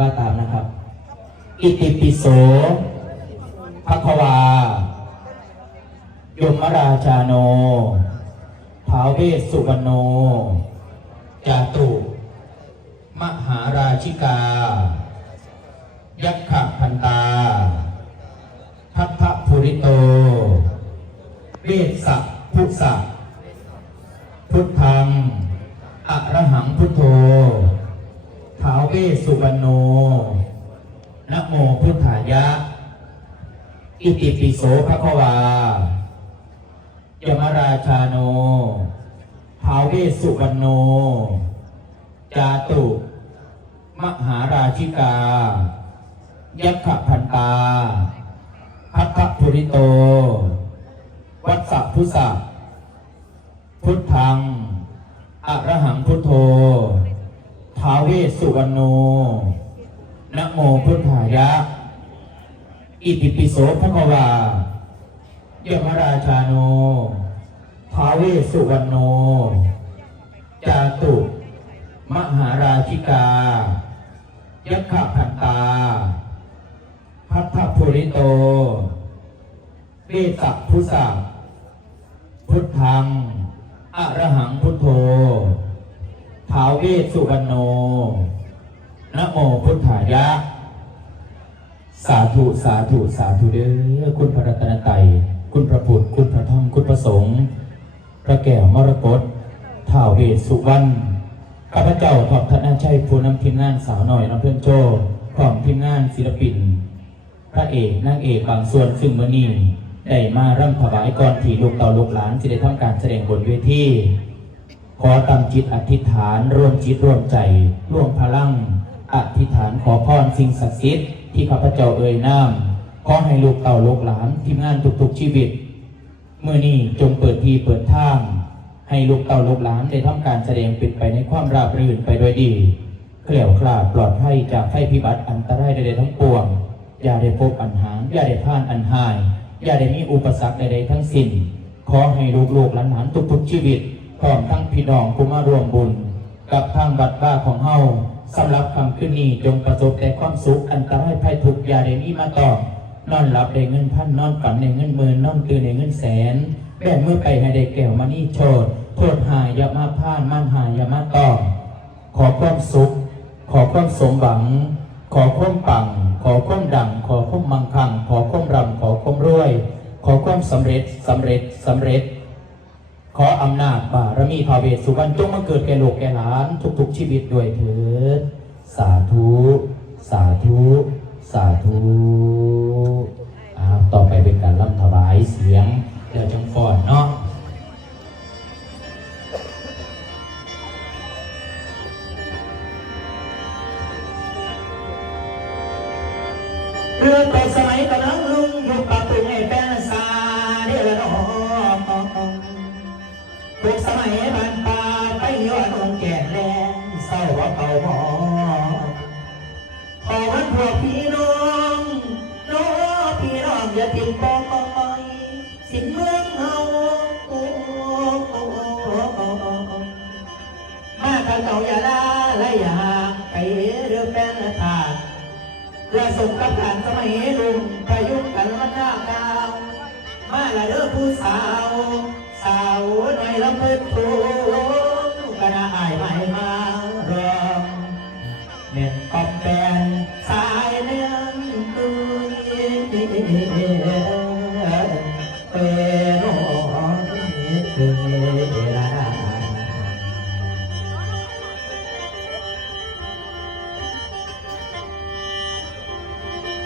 ว่าตามนะครับ อิติปิโสภควายมราชาโนท้าวเวสสุวรรณโน จาตุ มหาราชิกา ยักขะ เวสสุวรรณโนนะโมพุทธายะ อิติปิโสภควายมราชาโนท้าวเวสสุวรรณโน จาตุ มหาราชิกา ยักขพันตาพัทธภูริโต วัสสะพุสะพุทธังอระหังพุทโธ ท้าวเวสสุวรรณโนนะโมพุทธายะ อิติปิโสภควายมราชาโนท้าวเวสสุวรรณโน จาตุ มหาราชิกา ยักขพันตา พัทธภูริโต เวสสะพุสะพุทธังอระหังพุทโธ ท้าวเวสสุวรรณโนนะโมพุทธายะ สาธุสาธุสาธุเด้อคุณพระรัตนตรัยคุณพระพุทธคุณพระธรรมคุณพระสงฆ์พระแก้วมรกตท้าวเวสสุวรรณข้าพเจ้าทอบธนาชัยผู้นำทีมงานสาวหน่อยน้ำเพื่อนโจพร้อมทีมงานศิลปิน พระเอกนางเอกบางส่วนซึ่งมื่อนี้ได้มาร่ำถวายก่อนที่ลูกเต่าลูกหลานจะได้ทำการแสดงบนเวที ขอตั้งจิตอธิษฐานร่วมจิตร่วมใจ ร่วมพลัง อธิษฐานขอพรสิ่งศักดิ์สิทธิ์ที่ข้าพเจ้าเอ่ยนามขอให้ลูกเต่าลูกหลานทีมงานทุกๆชีวิตเมื่อนี้จงเปิดทีเปิดทาง ให้ลูกเต่าลูกหลานได้ทำการแสดงเป็นไปในความราบรื่นไปด้วยดีเคลี่ยวคลาดปลอดภัยจากภัยพิบัติอันตรายใดๆทั้งปวง อย่าได้พบอันหางอย่าได้พลาดอันหาย อย่าได้มีอุปสรรคใดๆทั้งสิ้น ขอให้ลูกๆหลานๆทุกๆชีวิต พร้อมทั้งพี่น้องผู้มาร่วมบุญ กับทางบัดบ้าของเฮาสำหรับคำขึ้นนี้จงประสบแต่ความสุขอันตรายภัยทุกอย่าได้มีมาต่อนอนหลับได้เงินพันนอนฝันได้เงินหมื่นนอนตื่นได้เงินแสนแบ่เมื่อไปให้ได้แก้วมานี่โชดโทษหายอย่ามาพลาดมั่นหายอย่ามาต่อขอความสุข ขอความสมหวัง ขอความปัง ขอความดัง ขอความมังคัง ขอความรำขอความรวย ขอความสำเร็จสำเร็จสำเร็จ ขออำนาจบารมีพาเวสสุวรรณจงมาเกิดแก่โลกแก่หลาน ทุกๆชีวิตด้วยเถิดสาธุ สาธุ สาธุอ่าต่อไปเป็นการร่ำถวาย บ้านปาไปย้อนองแก่แลงเศร้าว่าเก่าหมอพอวันพวกพี่น้องน้องพี่น้องอย่าทิ้งปอยสิ้นเมืองเฮาโอ้โอ้โอ้โอ้โอ้มาทางเก่าอย่าลาและอย่าห่างไปเรือแป้นทางและสมกับการสมัยลุงประยุกต์กันวันหน้าดาวมาละเด้อผู้สาว ในลำเพิดทูกระอายไม่มารองเน็ตกอบแปนสายเนื้องตุยเปโนตึงลา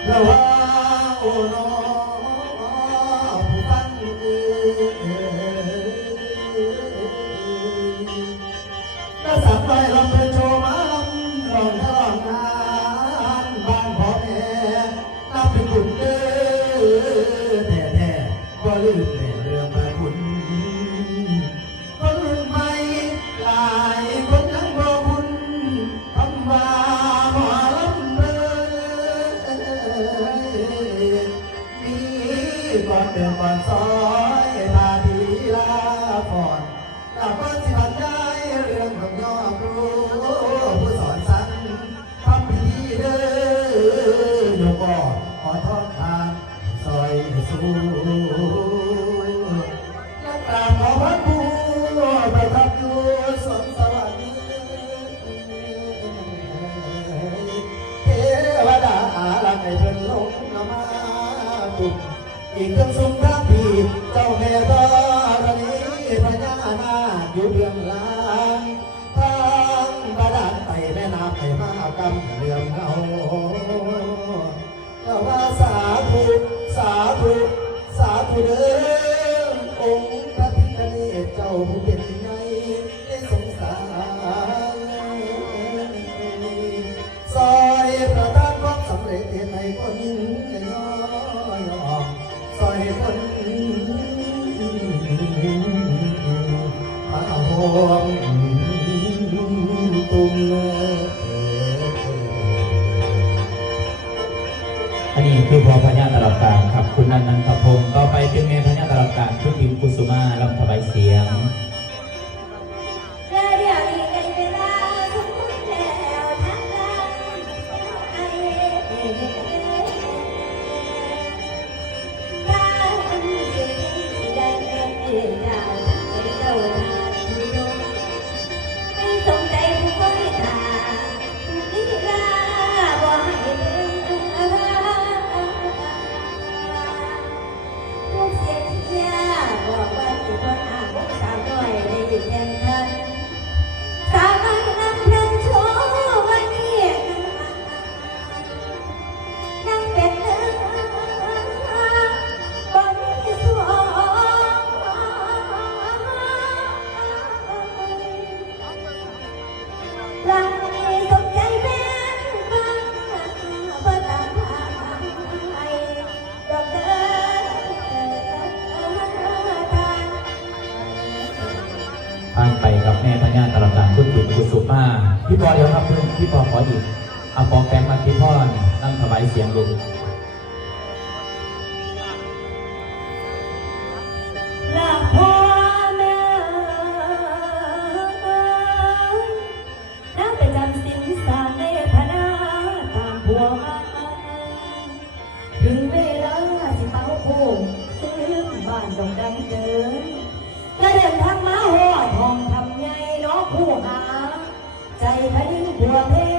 ระวัง เดิมก่อนซอยตาดีลาฟอนหลับเพิ่นสิบันได้เรื่องของยอมรูผู้สอนสันทำพีเด้อยกอดขอทอดทานซอยสู้นักตามขอพัดผู้ไปทับยู่สมสวรรค์เทวดาลักเพิ่นลงนมาตุก ทรงพระพีเจ้าแม่ธรณีพญานาคอยู่เบื้องหลังทางบาดาลไต่แม่น้ำไต่มากำเรื่องเงาเราว่าสาธุสาธุสาธุเด้อองค์พระพิฆเนศเจ้าผู้เป็นไงในสงสารซอยประทานความสำเร็จให้คน คนมาห่วงตุ่มอันนี้คือพอพญาตลับการครับคุณนันนันทพงศ์ต่อไปเป็นแม่พญาตลับการชุดทีมกุสุ พ่อเดี๋ยวครับเพื่อนพี่ปอขออีกเอาปอแกมมาพี่พ่อนลำถวายเสียงลูกลาพ่อแม่นั่งประจำสินสารในพนาตามผัวมาถึงเวลาสิเต้าโค้งซื้อบ้านดงดังเดิ นทางมาหัวทองทำไงน้องผู้หาใจพนินผัวเพ